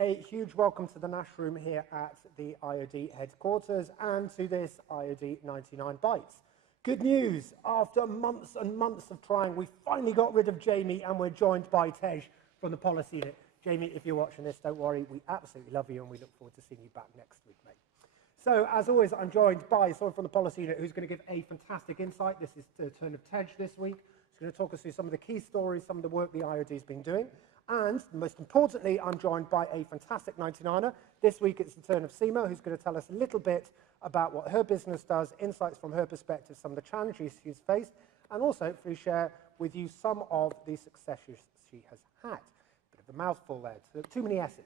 A huge welcome to the Nash Room here at the IoD headquarters and to this IoD99Bites. Good news, after months and months of trying, we finally got rid of Jamie and we're joined by Tej from the policy unit. Jamie, if you're watching this, don't worry, we absolutely love you and we look forward to seeing you back next week, mate. So, as always, I'm joined by someone from the policy unit who's going to give a fantastic insight. This is the turn of Tej this week. He's going to talk us through some of the key stories, some of the work the IoD has been doing. And most importantly, I'm joined by a fantastic 99er. This week it's the turn of Seema, who's going to tell us a little bit about what her business does, insights from her perspective, some of the challenges she's faced, and also hopefully share with you some of the successes she has had. Bit of a mouthful there, too many S's.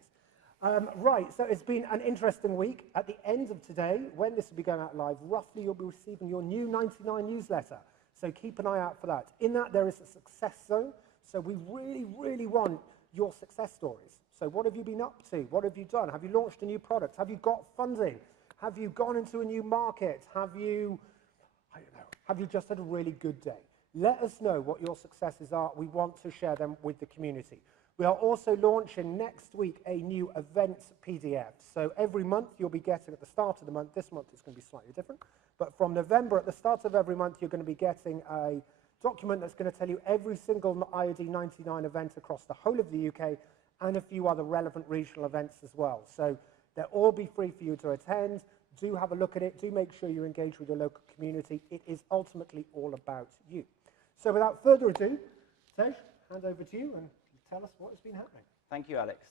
Right, so it's been an interesting week. At the end of today, when this will be going out live, roughly you'll be receiving your new 99 newsletter. So keep an eye out for that. In that, there is a success zone. So we really, really want your success stories. So what have you been up to? What have you done? Have you launched a new product? Have you got funding? Have you gone into a new market? Have you, I don't know, have you just had a really good day? Let us know what your successes are. We want to share them with the community. We are also launching next week a new events PDF. So every month you'll be getting at the start of the month, this month it's going to be slightly different, but from November at the start of every month you're going to be getting a document that's going to tell you every single IoD99 event across the whole of the UK and a few other relevant regional events as well. So they'll all be free for you to attend. Do have a look at it. Do make sure you engage with your local community. It is ultimately all about you. So without further ado, Tej, hand over to you and tell us what has been happening. Thank you, Alex.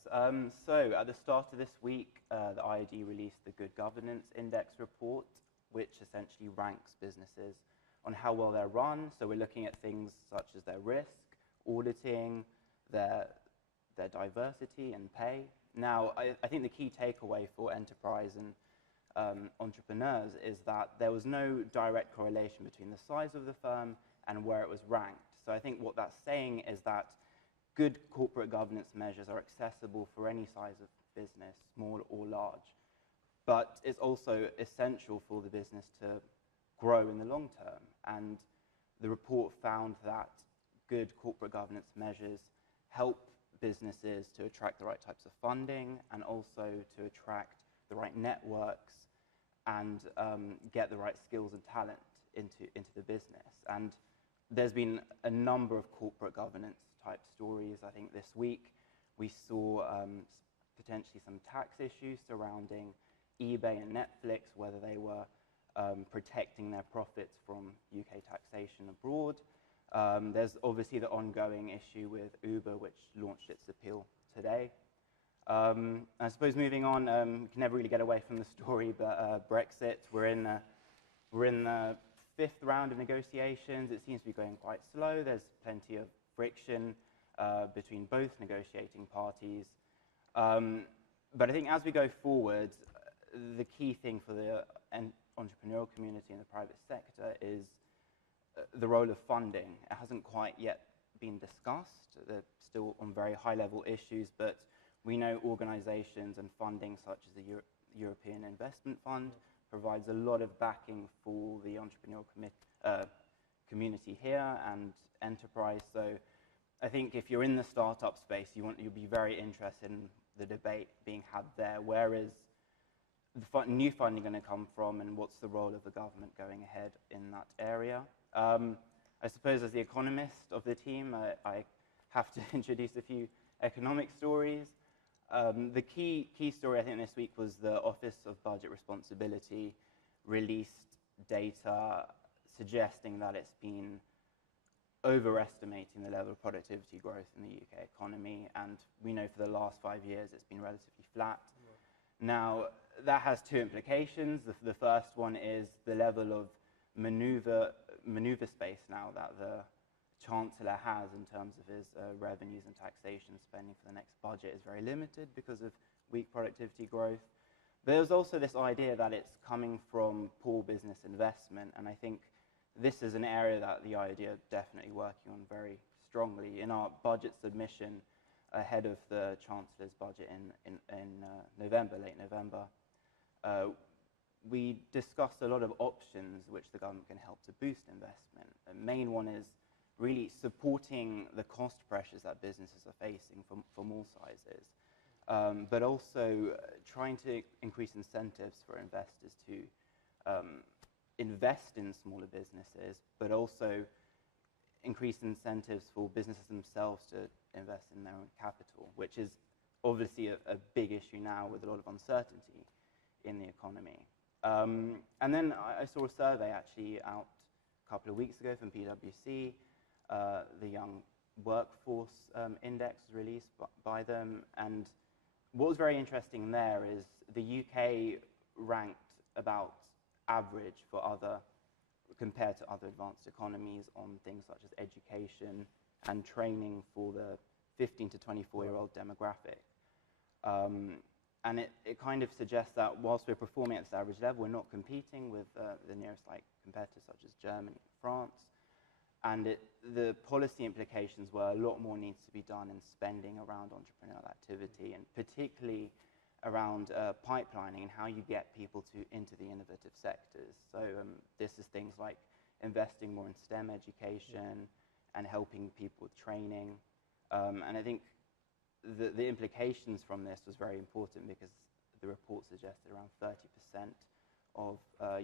So at the start of this week, the IoD released the Good Governance Index report, which essentially ranks businesses on how well they're run. So we're looking at things such as their risk, auditing, their diversity and pay. Now, I think the key takeaway for enterprise and entrepreneurs is that there was no direct correlation between the size of the firm and where it was ranked. So I think what that's saying is that good corporate governance measures are accessible for any size of business, small or large. But it's also essential for the business to grow in the long term. And the report found that good corporate governance measures help businesses to attract the right types of funding and also to attract the right networks and get the right skills and talent into the business. And there's been a number of corporate governance type stories. I think this week we saw potentially some tax issues surrounding eBay and Netflix, whether they were protecting their profits from UK taxation abroad. There's obviously the ongoing issue with Uber, which launched its appeal today. I suppose moving on, we can never really get away from the story, but Brexit, we're in the fifth round of negotiations. It seems to be going quite slow. There's plenty of friction between both negotiating parties. But I think as we go forward, the key thing for the entrepreneurial community in the private sector is the role of funding. It hasn't quite yet been discussed. They're still on very high-level issues, but we know organizations and funding such as the European Investment Fund provides a lot of backing for the entrepreneurial community here and enterprise. So I think if you're in the startup space, you'll be very interested in the debate being had there. Where is the new funding going to come from, and what's the role of the government going ahead in that area? I suppose as the economist of the team, I have to introduce a few economic stories. The key story I think this week was the Office of Budget Responsibility released data suggesting that it's been overestimating the level of productivity growth in the UK economy, and we know for the last 5 years it's been relatively flat. Yeah. Now, that has two implications. The first one is the level of maneuver space now that the Chancellor has in terms of his revenues and taxation spending for the next budget is very limited because of weak productivity growth. But there's also this idea that it's coming from poor business investment, and I think this is an area that the IoD are definitely working on very strongly. In our budget submission ahead of the Chancellor's budget in November, late November, we discussed a lot of options which the government can help to boost investment. The main one is really supporting the cost pressures that businesses are facing from all sizes. but also trying to increase incentives for investors to invest in smaller businesses, but also increase incentives for businesses themselves to invest in their own capital, which is obviously a big issue now with a lot of uncertainty in the economy. And then I saw a survey actually out a couple of weeks ago from PwC. The Young Workforce Index was released by them, and what was very interesting there is the UK ranked about average compared to other advanced economies on things such as education and training for the 15 to 24-year-old demographic. And it kind of suggests that whilst we're performing at this average level, we're not competing with the nearest competitors such as Germany and France. And the policy implications were a lot more needs to be done in spending around entrepreneurial activity, and particularly around pipelining and how you get people into the innovative sectors. So this is things like investing more in STEM education and helping people with training. And I think the implications from this was very important, because the report suggested around 30% of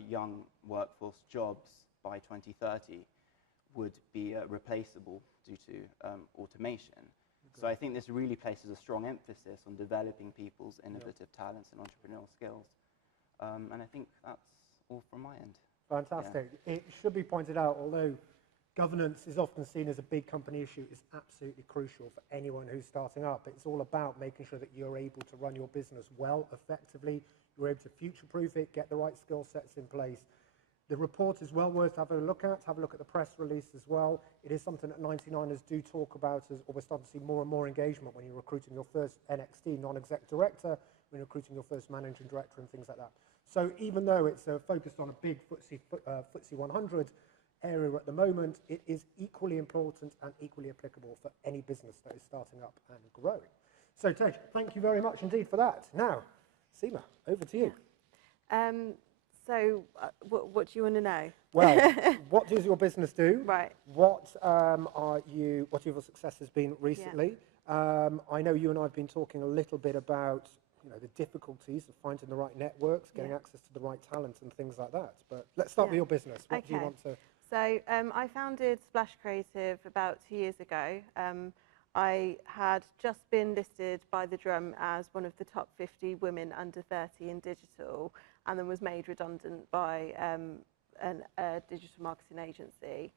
young workforce jobs by 2030 would be replaceable due to automation. So I think this really places a strong emphasis on developing people's innovative talents and entrepreneurial skills. And I think that's all from my end. Fantastic. Yeah. It should be pointed out, although governance is often seen as a big company issue, it's absolutely crucial for anyone who's starting up. It's all about making sure that you're able to run your business well, effectively, you're able to future-proof it, get the right skill sets in place. The report is well worth having a look at. Have a look at the press release as well. It is something that 99ers do talk about, or we're starting to see more and more engagement when you're recruiting your first NXT, non-exec director, when you're recruiting your first managing director and things like that. So even though it's focused on a big FTSE 100 area at the moment, it is equally important and equally applicable for any business that is starting up and growing. So Tej, thank you very much indeed for that. Now, Seema, over to you. So what do you want to know? Well, what does your business do? Right. What what have your successes been recently? Yeah. I know you and I have been talking a little bit about the difficulties of finding the right networks, getting access to the right talent and things like that. But let's start with your business. What do you want to... So I founded Splash Creative about 2 years ago. I had just been listed by The Drum as one of the top 50 women under 30 in digital, and then was made redundant by a digital marketing agency.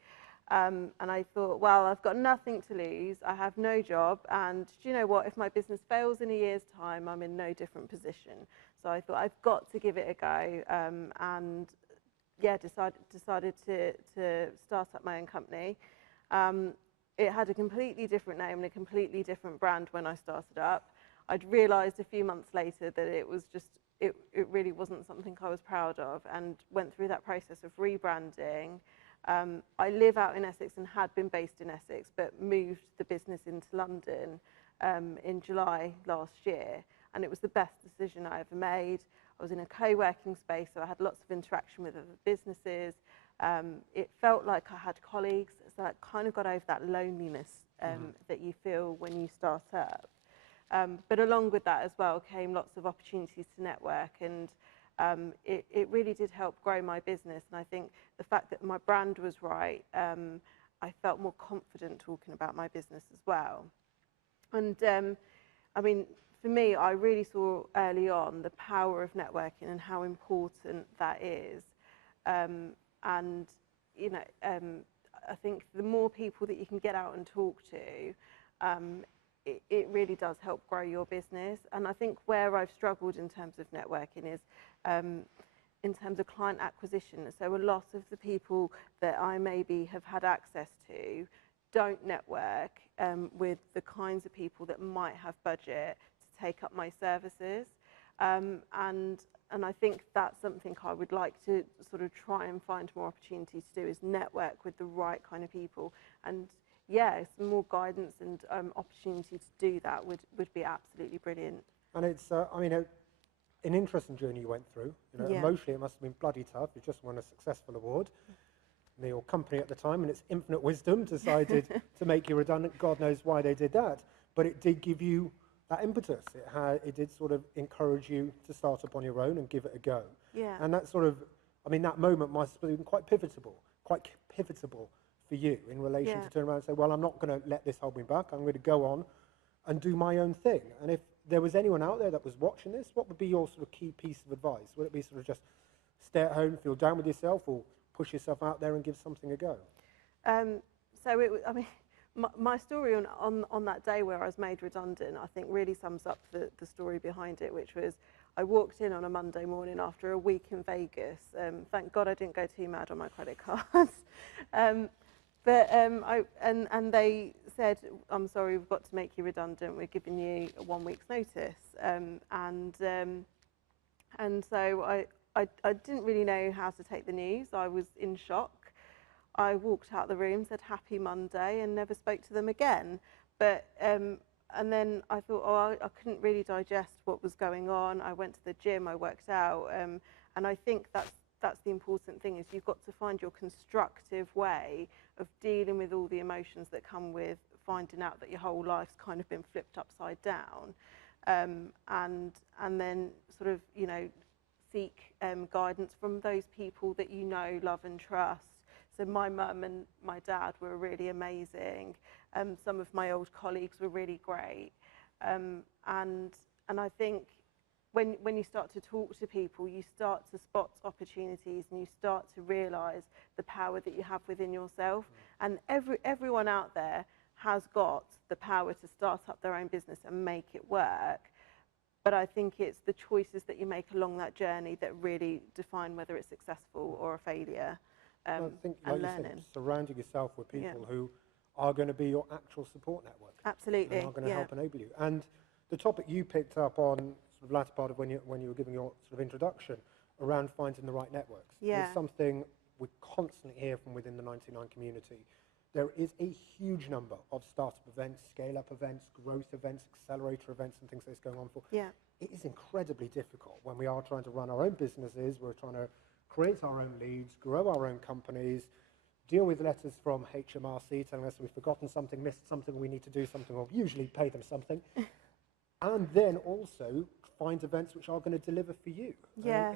And I thought, well, I've got nothing to lose. I have no job. And do you know what? If my business fails in a year's time, I'm in no different position. So I thought, I've got to give it a go. And yeah, decided to start up my own company. It had a completely different name and a completely different brand when I started up. I'd realised a few months later that it was just, it really wasn't something I was proud of, and went through that process of rebranding. I live out in Essex and had been based in Essex, but moved the business into London in July last year, and it was the best decision I ever made. I was in a co-working space, so I had lots of interaction with other businesses. It felt like I had colleagues, so I kind of got over that loneliness that you feel when you start up. But along with that as well came lots of opportunities to network, and it really did help grow my business. And I think the fact that my brand was right, I felt more confident talking about my business as well. And I mean, for me, I really saw early on the power of networking and how important that is. And I think the more people that you can get out and talk to, it really does help grow your business. And I think where I've struggled in terms of networking is in terms of client acquisition. So a lot of the people that I maybe have had access to don't network with the kinds of people that might have budget to take up my services. And I think that's something I would like to sort of try and find more opportunities to do, is network with the right kind of people. And yeah, some more guidance and opportunity to do that would be absolutely brilliant. And it's, I mean, an interesting journey you went through. Emotionally, it must have been bloody tough. You just won a successful award. Your company at the time, in its infinite wisdom, decided to make you redundant. God knows why they did that. But it did give you that impetus. It did sort of encourage you to start up on your own and give it a go. Yeah. And that sort of, I mean, that moment must have been quite pivotal for you in relation to turn around and say, well, I'm not going to let this hold me back. I'm going to go on and do my own thing. And if there was anyone out there that was watching this, what would be your sort of key piece of advice? Would it be sort of just stay at home, feel down with yourself, or push yourself out there and give something a go? So I mean, my story on that day where I was made redundant, I think really sums up the story behind it, which was I walked in on a Monday morning after a week in Vegas. Thank God I didn't go too mad on my credit cards. And they said, I'm sorry, we've got to make you redundant. We're giving you a 1 week's notice. And so I didn't really know how to take the news. I was in shock. I walked out the room, said happy Monday, and never spoke to them again. But and then I thought, I couldn't really digest what was going on. I went to the gym, I worked out, and I think that's the important thing, is you've got to find your constructive way of dealing with all the emotions that come with finding out that your whole life's kind of been flipped upside down, and then sort of, you know, seek guidance from those people that you know, love and trust. So my mum and my dad were really amazing. Some of my old colleagues were really great. And I think when you start to talk to people, you start to spot opportunities and you start to realise the power that you have within yourself. And everyone out there has got the power to start up their own business and make it work. But I think it's the choices that you make along that journey that really define whether it's successful or a failure. I think, like you said, surrounding yourself with people who are going to be your actual support network. Absolutely. And are going to help enable you. And the topic you picked up on, sort of latter part of when you were giving your sort of introduction, around finding the right networks, is something we constantly hear from within the 99 community. There is a huge number of startup events, scale-up events, growth events, accelerator events, and things that's going on for. Yeah. It is incredibly difficult when we are trying to run our own businesses. We're trying to create our own leads, grow our own companies, deal with letters from HMRC telling us we've forgotten something, missed something, we need to do something, or usually pay them something. And then also find events which are going to deliver for you. Yeah.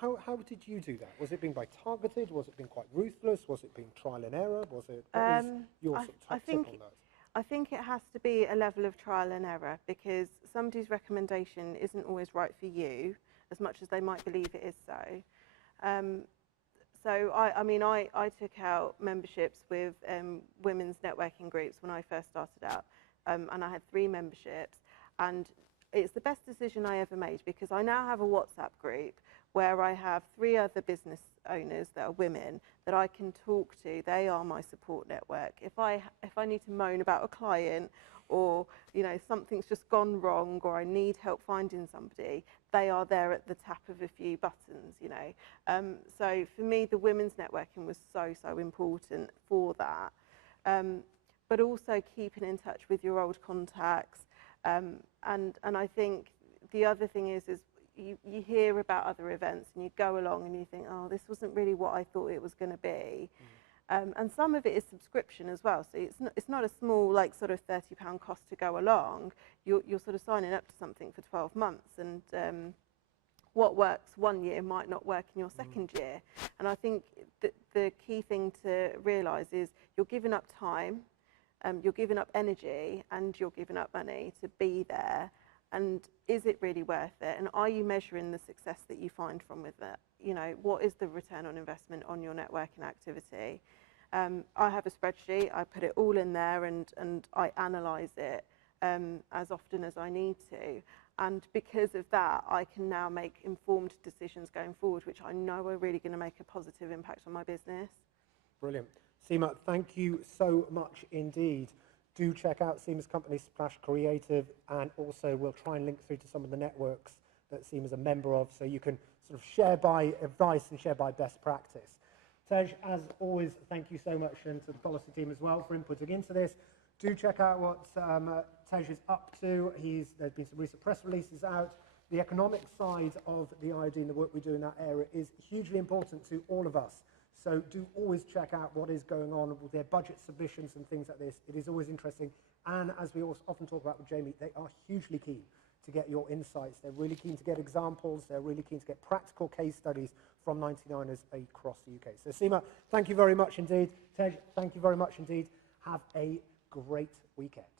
How did you do that? Was it being by targeted? Was it being quite ruthless? Was it being trial and error? Was it, what was your sort of top tip on that? I think it has to be a level of trial and error, because somebody's recommendation isn't always right for you, as much as they might believe it is so. So I took out memberships with women's networking groups when I first started out, and I had 3 memberships, and it's the best decision I ever made, because I now have a WhatsApp group where I have 3 other business owners that are women that I can talk to. They are my support network. If I need to moan about a client, or you know, something's just gone wrong, or I need help finding somebody, they are there at the tap of a few buttons, you know. So for me, the women's networking was so important for that. But also keeping in touch with your old contacts. And I think the other thing is you hear about other events and you go along and you think, oh, this wasn't really what I thought it was going to be. And some of it is subscription as well. So it's not a small, like, sort of £30 cost to go along. You're sort of signing up to something for 12 months. And what works 1 year might not work in your second year. And I think the key thing to realise is you're giving up time, you're giving up energy, and you're giving up money to be there. And is it really worth it? And are you measuring the success that you find from with it? You know, what is the return on investment on your networking activity? I have a spreadsheet, I put it all in there, and I analyse it as often as I need to. And because of that, I can now make informed decisions going forward, which I know are really going to make a positive impact on my business. Brilliant. Seema, thank you so much indeed. Do check out Seema's company, Splash Creative, and also we'll try and link through to some of the networks that Seema's a member of, so you can sort of share by advice and share by best practice. Tej, as always, thank you so much, and to the policy team as well for inputting into this. Do check out what Tej is up to. There's been some recent press releases out. The economic side of the IoD and the work we do in that area is hugely important to all of us. So do always check out what is going on with their budget submissions and things like this. It is always interesting And as we also often talk about with Jamie, they are hugely keen to get your insights. They're really keen to get examples. They're really keen to get practical case studies from 99ers across the UK. So Seema, thank you very much indeed. Tej, thank you very much indeed. Have a great weekend.